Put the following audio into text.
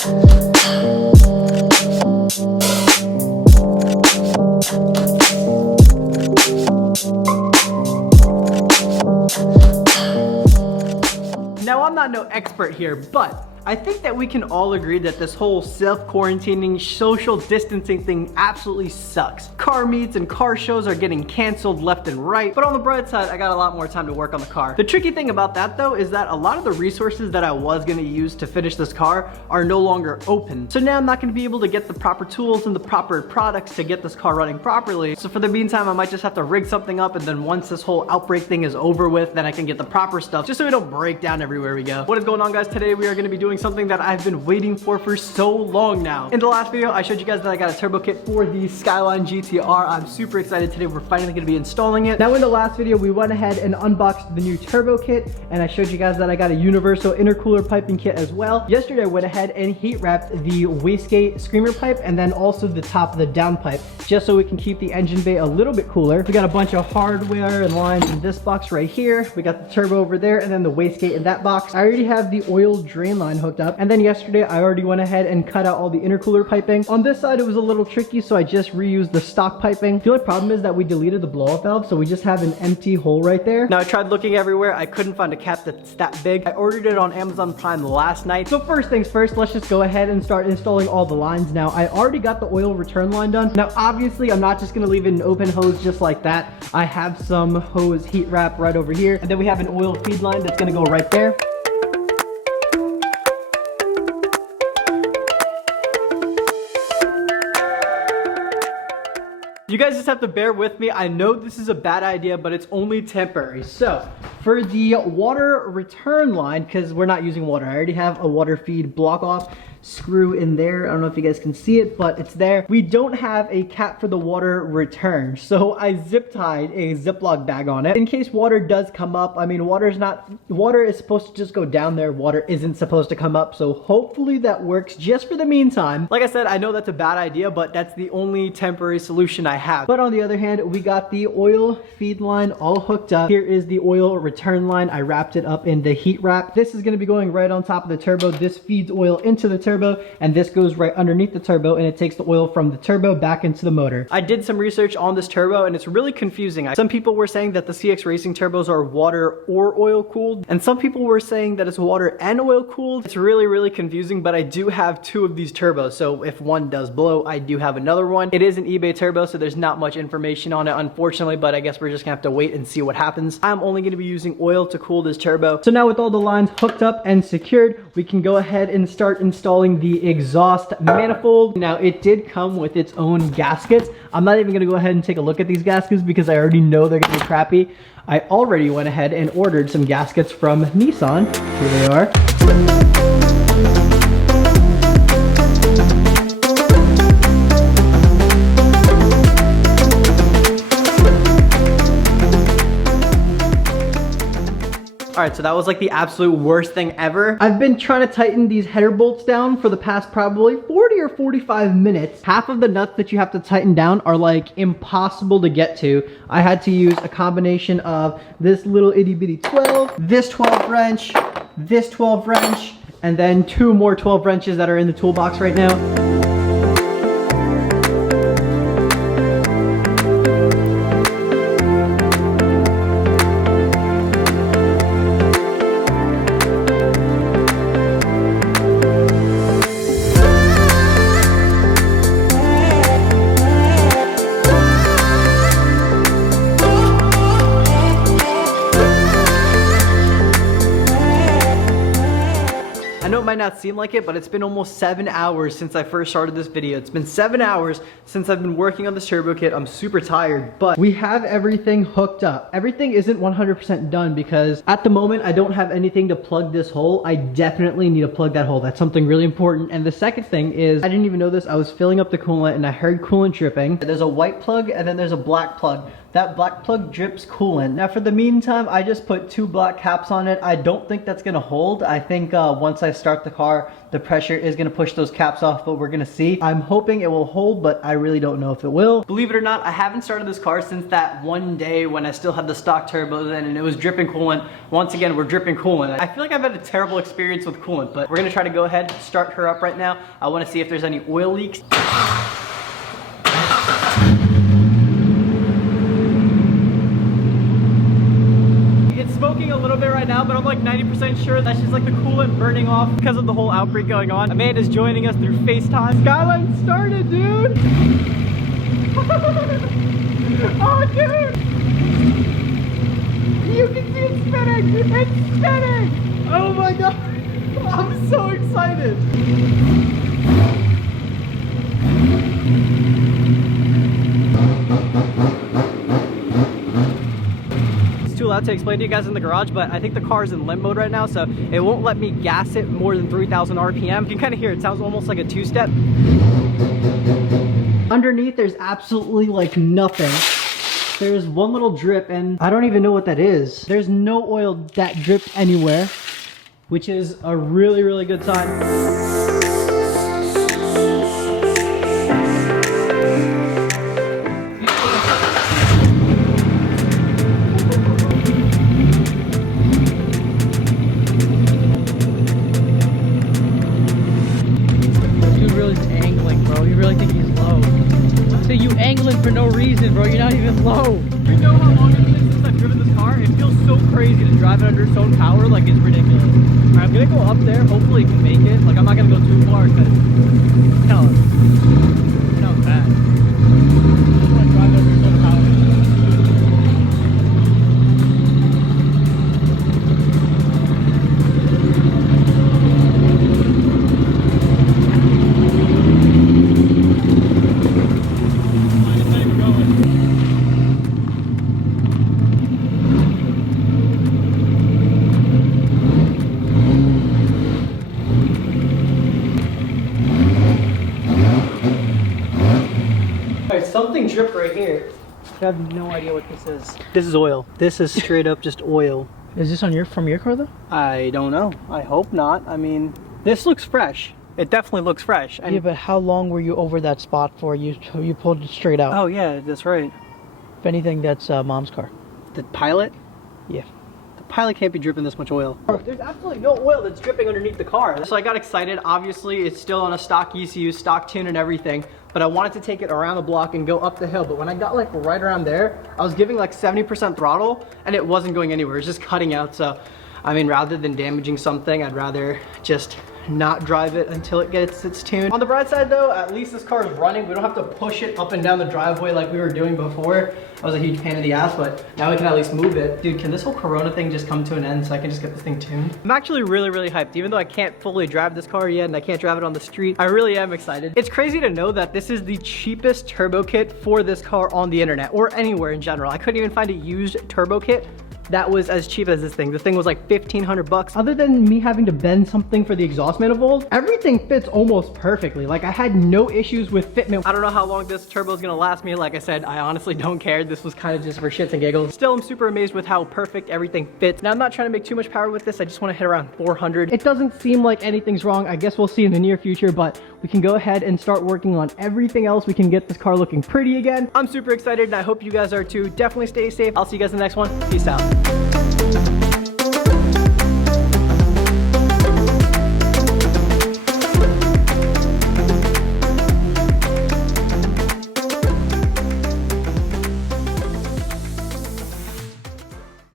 Now, I'm not no expert here, but I think that we can all agree that this whole self-quarantining, social distancing thing absolutely sucks. Car meets and car shows are getting canceled left and right, but on the bright side, I got a lot more time to work on the car. The tricky thing about that though is that a lot of the resources that I was gonna use to finish this car are no longer open. So now I'm not gonna be able to get the proper tools and the proper products to get this car running properly. So for the meantime, I might just have to rig something up, and then once this whole outbreak thing is over with, then I can get the proper stuff just so we don't break down everywhere we go. What is going on, guys? Today we are gonna be doing something that I've been waiting for so long now. In the last video, I showed you guys that I got a turbo kit for the Skyline GTR. I'm super excited today. We're finally gonna be installing it. Now in the last video, we went ahead and unboxed the new turbo kit, and I showed you guys that I got a universal intercooler piping kit as well. Yesterday, I went ahead and heat wrapped the wastegate screamer pipe and then also the top of the down pipe, just so we can keep the engine bay a little bit cooler. We got a bunch of hardware and lines in this box right here. We got the turbo over there and then the wastegate in that box. I already have the oil drain line hooked up. And then yesterday, I already went ahead and cut out all the intercooler piping. On this side, it was a little tricky, so I just reused the stock piping. The only problem is that we deleted the blow-off valve, so we just have an empty hole right there. Now, I tried looking everywhere. I couldn't find a cap that's that big. I ordered it on Amazon Prime last night. So first things first, let's just go ahead and start installing all the lines. Now, I already got the oil return line done. Now, obviously, I'm not just gonna leave it an open hose just like that. I have some hose heat wrap right over here. And then we have an oil feed line that's gonna go right there. You guys just have to bear with me. I know this is a bad idea, but it's only temporary. So for the water return line, because we're not using water, I already have a water feed block off screw in there. I don't know if you guys can see it, but it's there. We don't have a cap for the water return, so I zip tied a Ziploc bag on it in case water does come up. I mean, water is supposed to just go down there. Water isn't supposed to come up, so hopefully that works just for the meantime. Like I said, I know that's a bad idea, but that's the only temporary solution I have. But on the other hand, we got the oil feed line all hooked up. Here is the oil return line. I wrapped it up in the heat wrap. This is going to be going right on top of the turbo. This feeds oil into the turbo, and this goes right underneath the turbo, and it takes the oil from the turbo back into the motor. I did some research on this turbo, and it's really confusing. Some people were saying that the CX Racing turbos are water or oil cooled, and some people were saying that it's water and oil cooled. It's really confusing, but I do have two of these turbos, so if one does blow, I do have another one. It is an eBay turbo, so there's not much information on it, unfortunately, but I guess we're just gonna have to wait and see what happens. I'm only gonna be using oil to cool this turbo. So now with all the lines hooked up and secured, we can go ahead and start installing the exhaust manifold. Now, it did come with its own gaskets. I'm not even gonna go ahead and take a look at these gaskets because I already know they're gonna be crappy. I already went ahead and ordered some gaskets from Nissan. Here they are. Alright, so that was like the absolute worst thing ever. I've been trying to tighten these header bolts down for the past probably 40 or 45 minutes. Half of the nuts that you have to tighten down are like impossible to get to. I had to use a combination of this little itty bitty 12, this 12 wrench, this 12 wrench, and then two more 12 wrenches that are in the toolbox right now. Might not seem like it, but it's been almost 7 hours since I first started this video. It's been 7 hours since I've been working on this turbo kit. I'm super tired, but we have everything hooked up. Everything isn't 100% done because at the moment I don't have anything to plug this hole. I definitely need to plug that hole. That's something really important. And the second thing is, I didn't even know this, I was filling up the coolant and I heard coolant dripping. There's a white plug and then there's a black plug. that black plug drips coolant. Now for the meantime, I just put 2 black caps on it. I don't think that's gonna hold. I think once I start the car, the pressure is gonna push those caps off, but we're gonna see. I'm hoping it will hold, but I really don't know if it will. Believe it or not, I haven't started this car since that one day when I still had the stock turbos in and it was dripping coolant. Once again, we're dripping coolant. I feel like I've had a terrible experience with coolant, but we're gonna try to go ahead, start her up right now. I wanna see if there's any oil leaks. Smoking a little bit right now, but I'm like 90% sure that's just like the coolant burning off because of the whole outbreak going on. Amanda's joining us through FaceTime. Skyline started, dude! Oh, dude! You can see it spinning! It's spinning! Oh my god! I'm so excited! Too loud to explain to you guys in the garage, but I think the car is in limp mode right now, so it won't let me gas it more than 3,000 RPM. You can kind of hear it sounds almost like a 2-step. Underneath, there's absolutely like nothing. There's one little drip, and I don't even know what that is. There's no oil that dripped anywhere, which is a really, really good sign. Angling for no reason, bro. You're not even low. You know how long it's been since I've driven this car? It feels so crazy to drive it under its own power. Like, it's ridiculous. Alright, I'm gonna go up there. Hopefully it can make it. Like, I'm not gonna go too far because hell, it's bad. I just want to drive it under its own power. Something dripped right here. I have no idea what this is. This is oil. This is straight up just oil. Is this on from your car though? I don't know. I hope not. I mean, this looks fresh. It definitely looks fresh. And yeah, but how long were you over that spot for? You pulled it straight out. Oh yeah, that's right. If anything, that's Mom's car. The Pilot? Yeah. Pilot can't be dripping this much oil. There's absolutely no oil that's dripping underneath the car. So I got excited. Obviously, it's still on a stock ECU, stock tune and everything, but I wanted to take it around the block and go up the hill. But when I got like right around there, I was giving like 70% throttle and it wasn't going anywhere. It's just cutting out. So, I mean, rather than damaging something, I'd rather just not drive it until it gets its tune. On the bright side though, at least this car is running. We don't have to push it up and down the driveway like we were doing before. That was a huge pain in the ass, but now we can at least move it. Dude, can this whole Corona thing just come to an end so I can just get this thing tuned? I'm actually really, really hyped. Even though I can't fully drive this car yet and I can't drive it on the street, I really am excited. It's crazy to know that this is the cheapest turbo kit for this car on the internet or anywhere in general. I couldn't even find a used turbo kit that was as cheap as this thing. The thing was like 1,500 bucks. Other than me having to bend something for the exhaust manifold, everything fits almost perfectly. Like, I had no issues with fitment. I don't know how long this turbo is gonna last me. Like I said, I honestly don't care. This was kind of just for shits and giggles. Still, I'm super amazed with how perfect everything fits. Now, I'm not trying to make too much power with this. I just want to hit around 400. It doesn't seem like anything's wrong. I guess we'll see in the near future, but we can go ahead and start working on everything else. We can get this car looking pretty again. I'm super excited and I hope you guys are too. Definitely stay safe. I'll see you guys in the next one. Peace out.